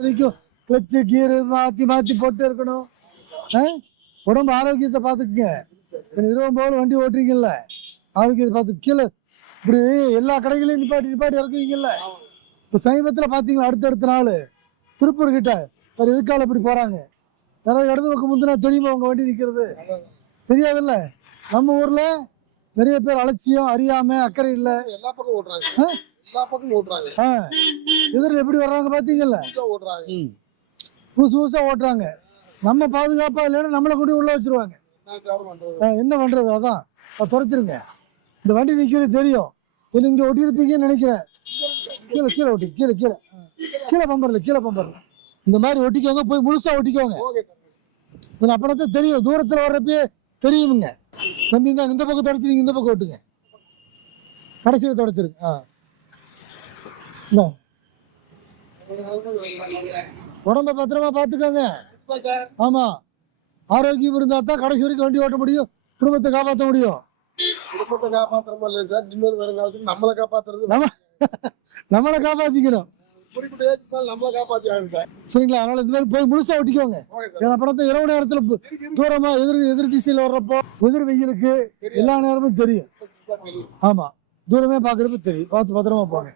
Clutch கீரு மாற்றி மாற்றி போட்டு இருக்கணும். உடம்பு ஆரோக்கியத்தை பார்த்துக்குங்க. 20 போல வண்டி ஓட்டுறீங்கல்ல, ஆரோக்கியத்தை பார்த்து கீழே இப்படி எல்லா கடைகளையும் நிப்பாட்டி இறக்குவீங்கல்ல. இப்போ சமீபத்தில் பார்த்தீங்களா, அடுத்தடுத்த நாள் திருப்பூர் கிட்ட ஒரு எதுக்கால இப்படி போகிறாங்க. யாராவது இடது பக்கம் முந்தினா தெரியுமா உங்கள் வண்டி நிற்கிறது? தெரியாதுல்ல. நம்ம ஊரில் நிறைய பேர் அலட்சியம், அறியாம, அக்கறை இல்லை. எல்லா பக்கம் ஓட்டுறாங்க. எதிரில் எப்படி வர்றாங்க பார்த்தீங்கல்ல, புதுசா ஓட்டுறாங்க. நம்ம பாதுகாப்பா இல்லைன்னா நம்மளை கொண்டு உள்ள வச்சிருவாங்க. என்ன பண்றது? அதான் துறைச்சிருங்க. இந்த வண்டி நிற்கிறது தெரியும், இங்கே ஒட்டியிருப்பீங்கன்னு நினைக்கிறேன். கீழே ஒட்டி கீழே பம்பரில் இந்த மாதிரி ஒட்டிக்கோங்க. போய் முழுசா ஒட்டிக்கோங்க. அப்பதான் தெரியும், தூரத்தில் வர்றப்பயே தெரியுமுங்க. தம்பிங்க இந்த பக்கம் தொடச்சிருங்க, இந்த பக்கம் ஓட்டுங்க. கடைசியில் தொடச்சிருங்க. உடம்ப பத்திரமா பார்த்துக்கோங்க. ஆமா, ஆரோக்கியம் இருந்தா தான் கடைசி வரைக்கும் வண்டி ஓட்ட முடியும், குடும்பத்தை காப்பாற்ற முடியும். நம்மளை காப்பாத்திக்கணும். சரிங்களா? அதனால இந்த மாதிரி போய் முழுசா ஒட்டிக்கோங்க. அப்பதான் இரவு நேரத்துல தூரமா எதிர் திசையில வர்றப்போ எதிர் வெயிலுக்கு எல்லா நேரமும் தெரியும். ஆமா, தூரமே பாக்குறப்ப தெரியும். பார்த்து பத்திரமா போங்க.